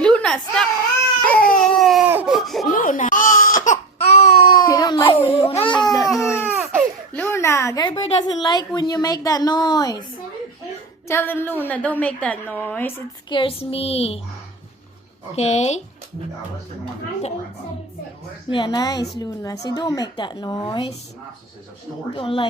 Luna, stop. Luna. He don't like when Luna make that noise. Luna, Gerber doesn't like when you make that noise. Tell him, Luna, don't make that noise. It scares me. Okay? Yeah, nice, Luna. See, don't make that noise. Don't like